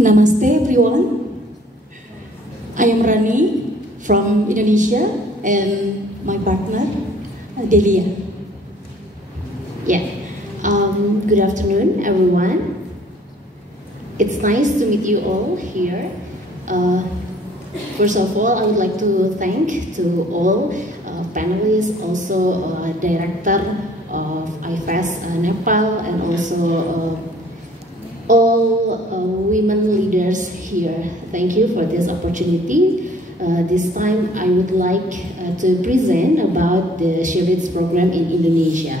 Namaste everyone. I am Rani from Indonesia and my partner Delia. Good afternoon everyone. It's nice to meet you all here. First of all, I would like to thank to all panelists, also director of IFES Nepal, and also all women leaders here. Thank you for this opportunity. This time I would like to present about the She Leads program in Indonesia.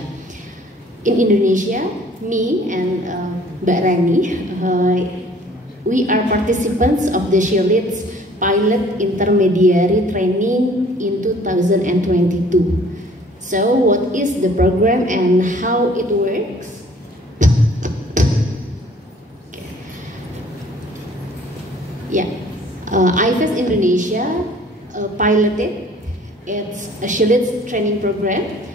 In Indonesia, me and Mbak Rani, we are participants of the She Leads pilot intermediary training in 2022. So what is the program and how it works? IFES Indonesia piloted its She Leads training program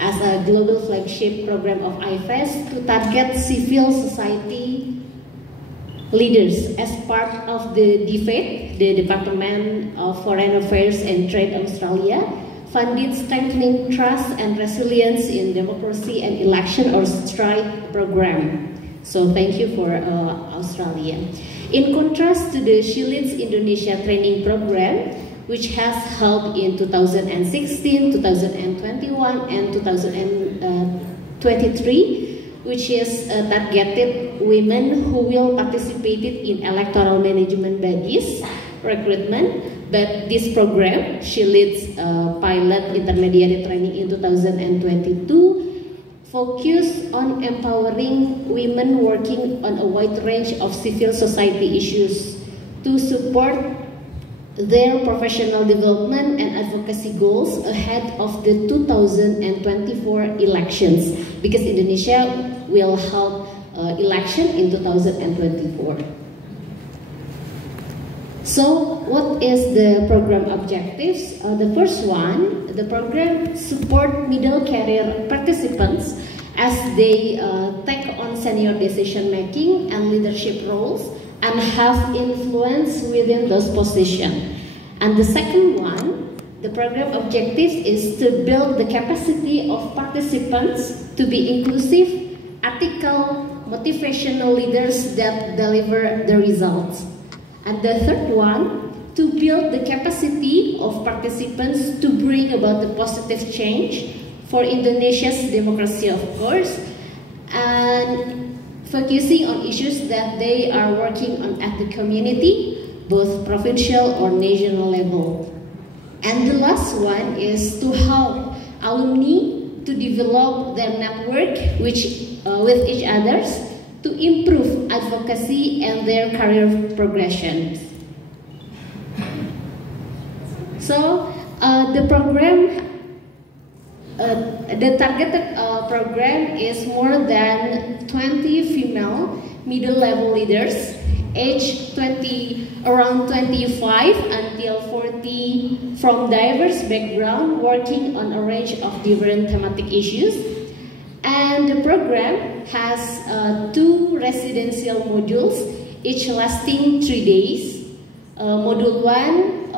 as a global flagship program of IFES to target civil society leaders as part of the DFAT, the Department of Foreign Affairs and Trade Australia, funded Strengthening Trust and Resilience in Democracy and Election or STRIDE program. So thank you for Australia. In contrast to the She Leads Indonesia training program, which has held in 2016, 2021, and 2023, which is targeted women who will participate in electoral management bodies recruitment. But this program, She Leads pilot intermediary training in 2022, focus on empowering women working on a wide range of civil society issues to support their professional development and advocacy goals ahead of the 2024 elections, because Indonesia will hold election in 2024. So what is the program objectives? The first one, the program support middle career participants as they take on senior decision making and leadership roles and have influence within those positions. And the second one, the program objectives is to build the capacity of participants to be inclusive, ethical, motivational leaders that deliver the results. And the third one, to build the capacity of participants to bring about the positive change for Indonesia's democracy, of course, and focusing on issues that they are working on at the community, both provincial or national level. And the last one is to help alumni to develop their network with each others to improve advocacy and their career progression. So the program, the targeted program is more than 20 female middle-level leaders, aged around 25 until 40, from diverse background, working on a range of different thematic issues. And the program has 2 residential modules, each lasting 3 days. Module 1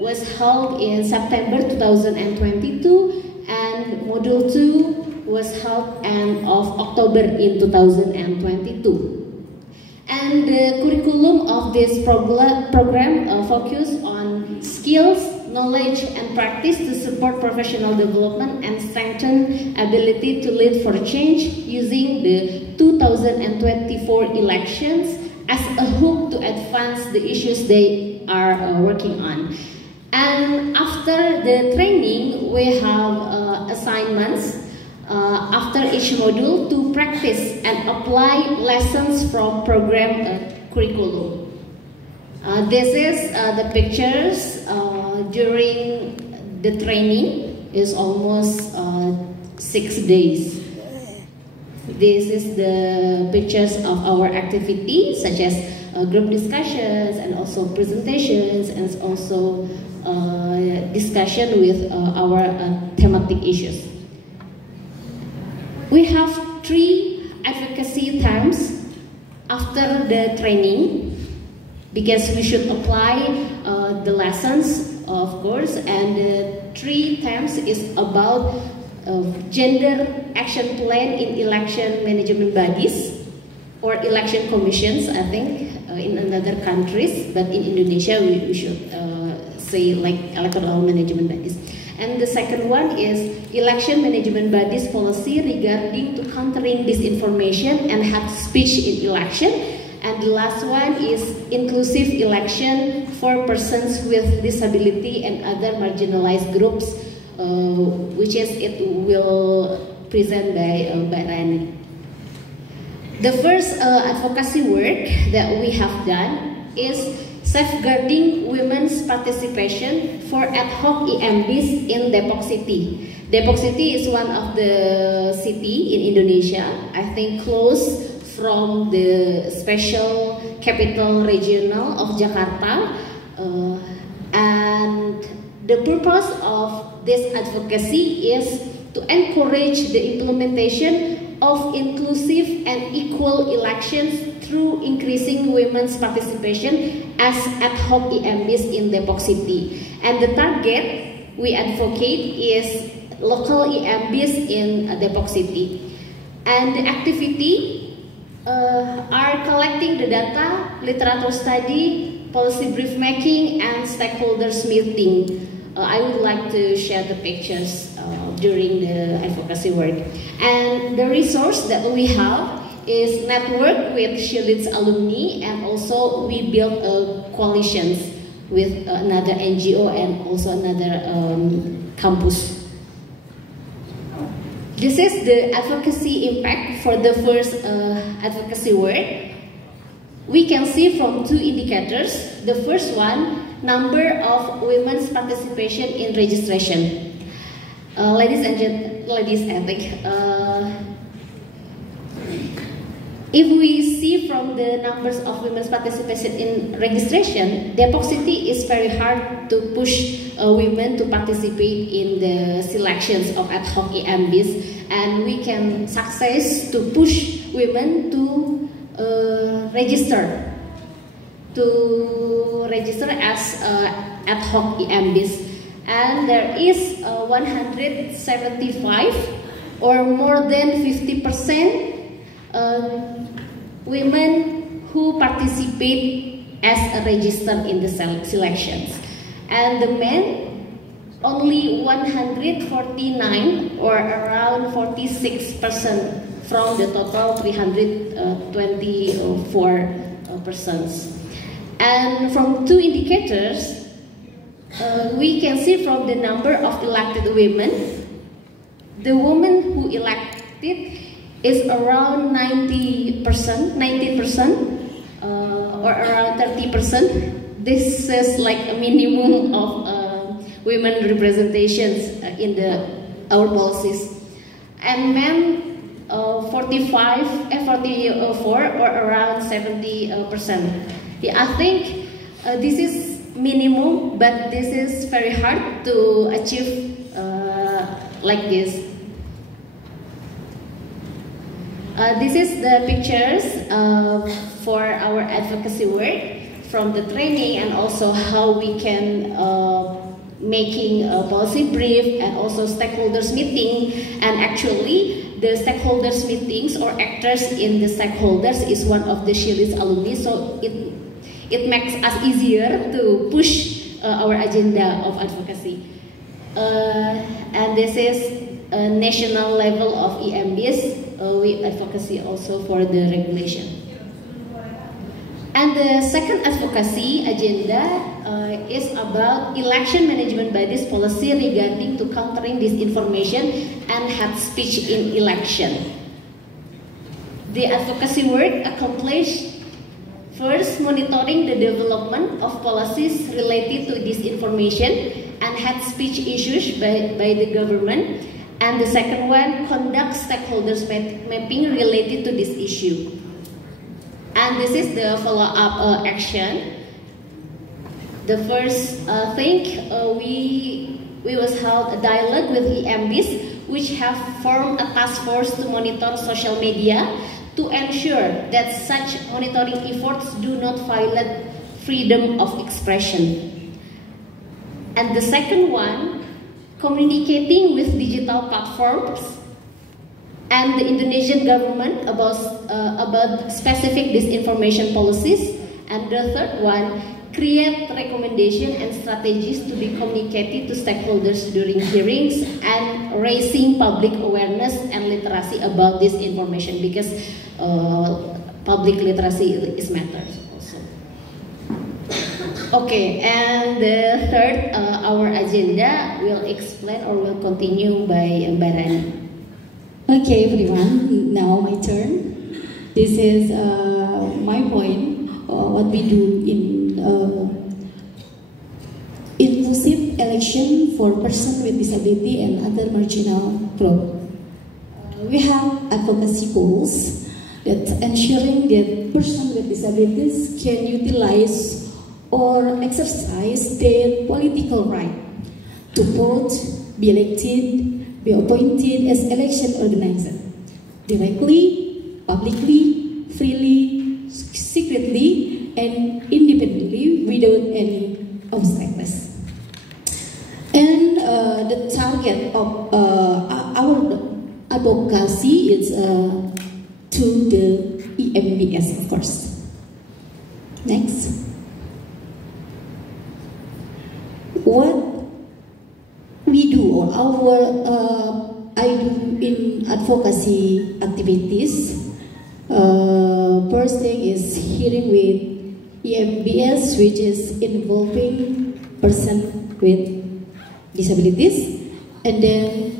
was held in September 2022, and Module 2 was held end of October in 2022. And the curriculum of this program focus on skills, knowledge, and practice to support professional development and strengthen ability to lead for change using the 2024 elections as a hook to advance the issues they are working on. And after the training, we have assignments after each module to practice and apply lessons from program curriculum. This is the pictures during the training. Is almost 6 days. This is the pictures of our activities, such as group discussions and also presentations, and also discussion with our thematic issues. We have 3 advocacy times after the training, because we should apply the lessons, of course, and the 3 times is about gender action plan in election management bodies or election commissions, I think, in other countries, but in Indonesia we should say like electoral management bodies. And the second one is election management bodies policy regarding to countering disinformation and hate speech in election. And the last one is inclusive election for persons with disability and other marginalized groups, which is it will present by Rani. The first advocacy work that we have done is safeguarding women's participation for ad hoc EMBs in Depok City. Depok City is one of the city in Indonesia, I think close from the special capital regional of Jakarta, and the purpose of this advocacy is to encourage the implementation of inclusive and equal elections through increasing women's participation as ad hoc EMBs in Depok City. And the target we advocate is local EMBs in Depok City. And the activity are collecting the data, literature study, policy brief making, and stakeholders meeting. I would like to share the pictures during the advocacy work. And the resource that we have is network with Shillits alumni, and also we built coalitions with another NGO and also another campus. This is the advocacy impact for the first advocacy work. We can see from 2 indicators. The first one, number of women's participation in registration. Ladies and gentlemen, if we see from the numbers of women's participation in registration, Depok City is very hard to push women to participate in the selections of ad hoc EMBs, and we can success to push women to register as ad hoc EMBs. And there is 175 or more than 50% women who participate as a register in the selections. And the men, only 149 or around 46% from the total 324 persons. And from 2 indicators, we can see from the number of elected women, the women who elected is around 90%, or around 30%. This is like a minimum of women representations in our policies. And men, 44 or around 70%. Yeah, I think this is minimum, but this is very hard to achieve like this. This is the pictures for our advocacy work from the training, and also how we can making a policy brief and also stakeholders meeting. And actually the stakeholders meetings or actors in the stakeholders is one of the Shillits alumni, so it makes us easier to push our agenda of advocacy. And this is a national level of EMBs. We advocacy also for the regulation. And the second advocacy agenda is about election management by this policy regarding to countering disinformation and hate speech in election. The advocacy work accomplished first monitoring the development of policies related to disinformation and hate speech issues by the government, and the second one conduct stakeholders mapping related to this issue. And this is the follow-up action. The first thing we was held a dialogue with EMBs, which have formed a task force to monitor social media to ensure that such monitoring efforts do not violate freedom of expression. And the second one, communicating with digital platforms and the Indonesian government about specific disinformation policies. And the third one, create recommendation and strategies to be communicated to stakeholders during hearings and raising public awareness and literacy about this information, because public literacy is matters also. Okay, and the third, our agenda will explain or will continue by Mbak Rani. Okay, everyone, now my turn. This is my point, what we do in inclusive election for persons with disability and other marginal group. We have advocacy goals that ensuring that persons with disabilities can utilize or exercise their political right to vote, be elected, be appointed as election organizer directly, publicly, freely, secretly, and independently without any obstacles. And the target of our advocacy is to the EMBS, of course. Next. What we do, or I do in advocacy activities. First thing is hearing with EMBS, which is involving person with disabilities, and then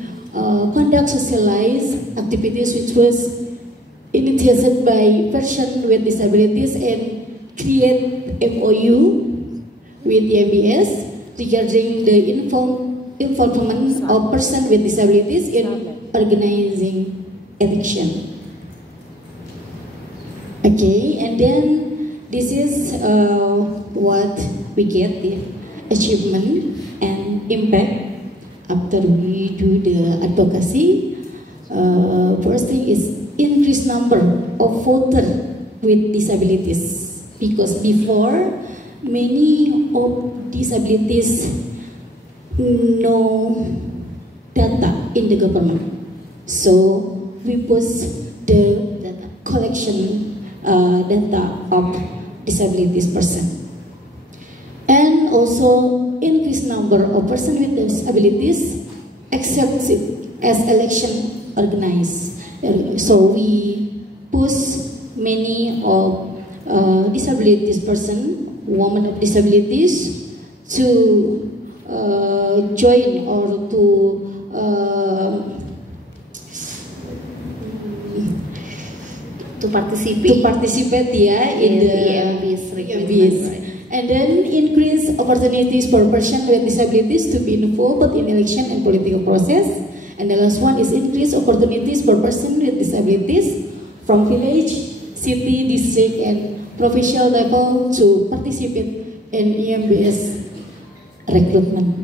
conduct socialized activities which was initiated by person with disabilities, and create MOU with EMBS regarding the involvement of person with disabilities in organizing election. Okay, and then this is what we get the achievement and impact after we do the advocacy. First thing is increased number of voters with disabilities, because before many of disabilities no data in the government, so we push the data collection data of disabilities person, and also increased number of persons with disabilities accepts it as election organized. So we push many of disabilities person, women of disabilities, to join or to participate in the EMBS. And then increase opportunities for persons with disabilities to be involved in election and political process. And the last one is increase opportunities for persons with disabilities from village, city, district, and provincial level to participate in EMBS recruitment.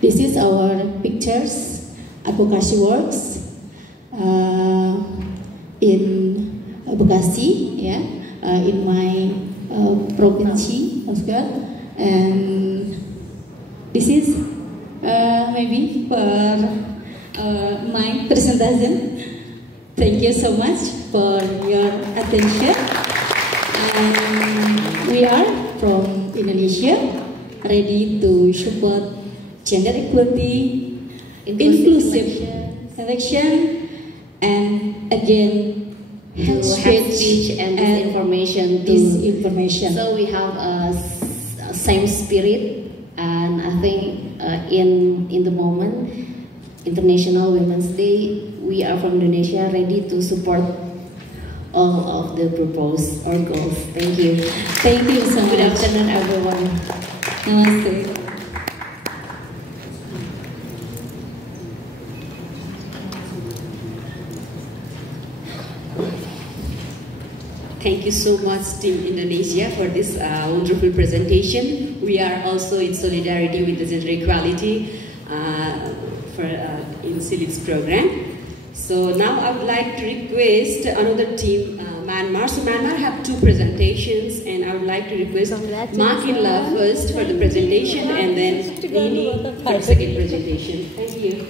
This is our pictures, advocacy works in Bekasi, yeah, in my province also. And this is maybe for my presentation. Thank you so much for your attention. And we are from Indonesia, ready to support gender equality, inclusive selection, and again hate speech and disinformation. So we have a same spirit, and I think in the moment, International Women's Day, we are from Indonesia ready to support all of the proposed or goals. Thank you. Thank you so much. Good afternoon, everyone. Namaste. Thank you so much, Team Indonesia, for this wonderful presentation. We are also in solidarity with the gender equality in SEALID's program. So now I would like to request another team, Myanmar. So Myanmar have two presentations, and I would like to request Mark Inla first for the presentation, and then Nini for the second presentation. Thank you.